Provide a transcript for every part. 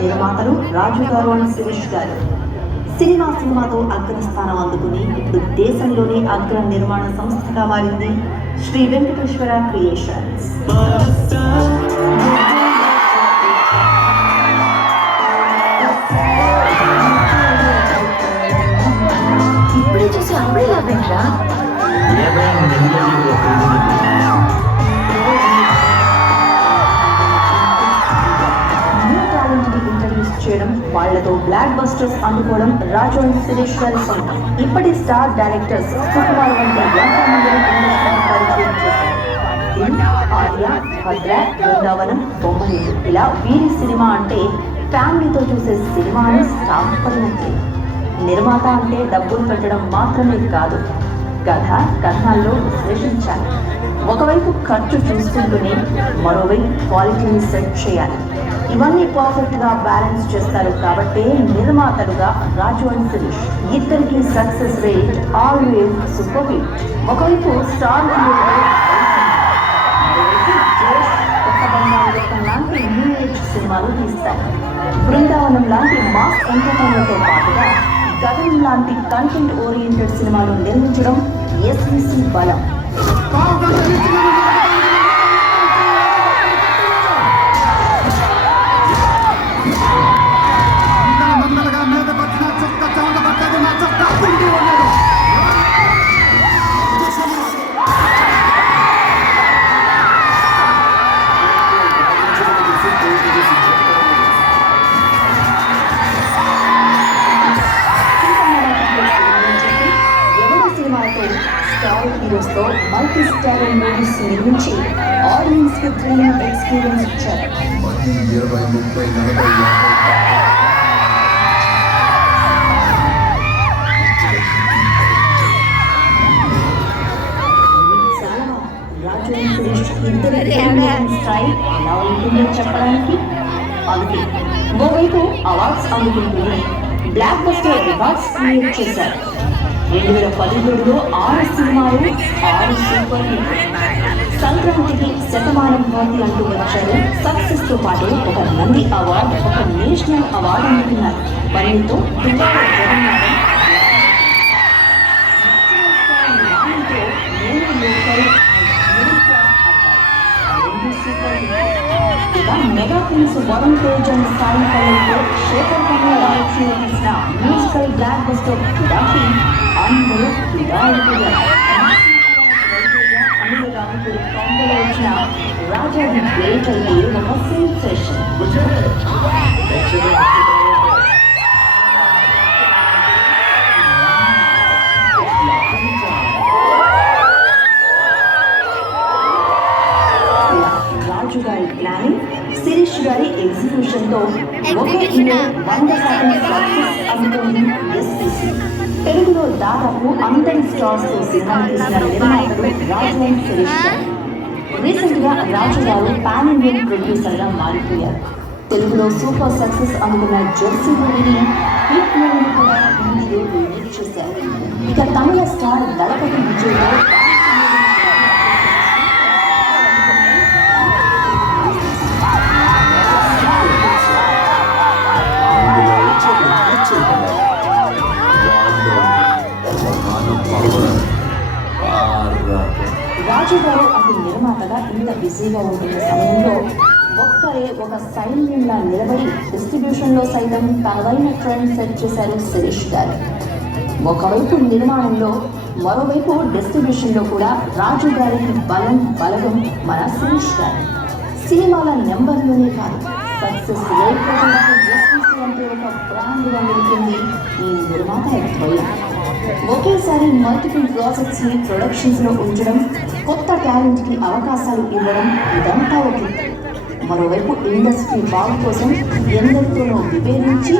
నిర్మాతలు రాజు గారు అండ్ శిరీష్ గారు సినిమాతో అగ్రస్థానం అందుకుని ఇప్పుడు దేశంలోనే అగ్ర నిర్మాణ సంస్థగా మారింది శ్రీ వెంకటేశ్వర క్రియేషన్స్. ఇప్పుడు చూసి అప్పుడే లాభంరా చేయడం, వాళ్లతో బ్లాక్ బస్టర్స్ అందుకోవడం రాజు అండ్ శిరీష్ గారి సొంతం. ఇప్పటి స్టార్ డైరెక్టర్స్ సుకుమార్ వంటి ఆర్య, భద్ర, బృందావనం, బొమ్మలేడు ఇలా వీరి సినిమా అంటే ఫ్యామిలీతో చూసే సినిమా అని స్టాప్ పడినట్లే. నిర్మాత అంటే డబ్బులు పెట్టడం మాత్రమే కాదు, కథ కథనాల్లో విశ్లేషించాలి. ఒకవైపు ఖర్చు చూసుకుంటూనే మరోవైపు క్వాలిటీని సెట్ చేయాలి. ఇవన్నీ పర్ఫెక్ట్ గా బ్యాలెన్స్ చేస్తారు కాబట్టి నిర్మాతలుగా రాజు అండ్ శిరీష్ ఇద్దరికి success rate always super hit. ఒకవైపు స్టార్ లాంటి న్యూ ఏజ్ సినిమాలు తీస్తారు. బృందావనం లాంటి మాస్ ఎంటర్టైనర్తో పాటుగా గగనం లాంటి కంటెంట్ ఓరియంటెడ్ సినిమాలు నిర్మించడం ఎస్విసి బలం. స్టార్ హీరోస్తో మల్టీ స్టార్ మూవీస్ నిర్మించి ఆడియన్స్ కి థ్రిల్లింగ్ ఎక్స్పీరియన్స్ ఇచ్చారు. రాజు అండ్ శిరీష్ ఇద్దరి స్టైల్ ఎలా ఉంటుందో చెప్పడానికి అందుకే ఓవైపు అవార్డ్స్ అందుకుంటూనే బ్లాక్ బస్టర్ రికార్డ్స్ క్రియేట్ చేశారు. 2017లో 6 సినిమాలు, 6 సూపర్ హిట్. సంక్రాంతికి శతమానం భవతి అంటూ వచ్చారు. సక్సెస్ తో పాటు ఒక నంది అవార్డు, ఒక నేషనల్ అవార్డు అందుకున్నారు. పనితో mega films Varun Tej and Sai పల్లవితో శేఖర్ కమ్మ డైరెక్షన్ తీసిన మ్యూజికల్ బ్లాక్ బస్టర్ ఫిదాకి అందరూ ఫిదా అయిపోయారు. అనిల్ కాంబోలో వచ్చిన రాజా ది గ్రేట్ అయితే ఒక సెన్సేషన్. రాజు గారి ప్లానింగ్, శిరీష్ గారి ఎగ్జిక్యూషన్ తో ఒకే 100% సక్సెస్ అందుకుంది ఎస్విసి. తెలుగులో దాదాపు అందరి స్టార్స్ తో సినిమాలు తీసిన నిర్మాతలు రాజు అండ్ శిరీష్ గారు. రీసెంట్ గా రాజు గారు పాన్ ఇండియన్ ప్రొడ్యూసర్ గా మారిపోయారు. తెలుగులో సూపర్ సక్సెస్ అందుకున్న జెర్సీ మూవీని హిట్ మూవీని కూడా హిందీలో రీమేక్ చేశారు. ఇక తమిళ స్టార్ దళపతి విజయ్ రాజు గారు అప్పుడు నిర్మాతగా ఇంత బిజీగా ఉంటున్న సమయంలో ఒక్కరే ఒక సైన్యంలా నిలబడి డిస్ట్రిబ్యూషన్లో సైతం తనదైన ట్రెండ్ సెట్ చేశారు శిరీష్ గారు. ఒకవైపు నిర్మాణంలో, మరోవైపు డిస్ట్రిబ్యూషన్లో కూడా రాజు గారికి బలగం మన శిరీష్ గారు. సినిమాల నెంబర్లోనే కాదు, సక్సెస్ రేట్ ఎస్విసి అంటే ఒక బ్రాండ్గా నిలిచింది ఈ నిర్మాత ద్వయం. ఒకేసారి మల్టిపుల్ ప్రాజెక్ట్స్ ని ప్రొడక్షన్స్ లో ఉంచడం, కొత్త టాలెంట్ కి అవకాశాలు ఇవ్వడం, ఇదంతా ఒకే. మరోవైపు ఇండస్ట్రీ బాగు కోసం ఎందరితోనో విభేదించి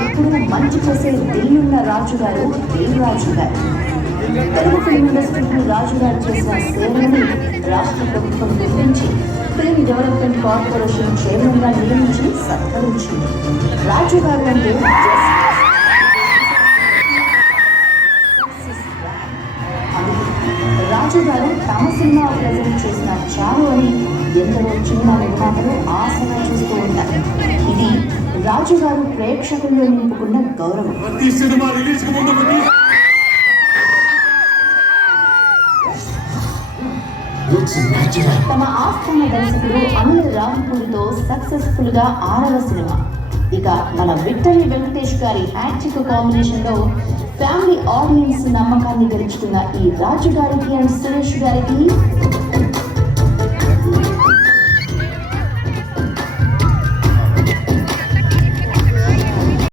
ఎప్పుడూ మంచి చేసే దిల్లున్న రాజు గారు రాజు గారు. తెలుగు ఫిల్మ్ ఇండస్ట్రీకి రాజు గారు చేసిన సేవలని రాష్ట్ర ప్రభుత్వం గుర్తించి ఫిల్మ్ డెవలప్మెంట్ కార్పొరేషన్ చైర్మన్ గా నియమించి సత్కరించింది. రాజు గారు అంటే రాజు గారు తమ సినిమా ప్రజెంట్ చేసిన చాలు అని ఎందరో చిన్న నిర్మాతలు ఆశగా చూస్తూ ఉంటారు. ఇది రాజుగారు ప్రేక్షకుల్లో నింపుకున్న గౌరవం. ప్రతి సినిమా రిలీజ్ కు ముందు తమ ఆస్థాన దర్శకుడు అనిల్ రావిపూడితో సక్సెస్ఫుల్ గా 6వ సినిమా. ఇక మన విక్టరీ వెంకటేష్ గారి యాక్టివ్ కాంబినేషన్ లో ఫ్యామిలీ ఆడియన్స్ నమ్మకాన్ని గెలుచుకున్న ఈ రాజు గారికి అండ్ సురేష్ గారికి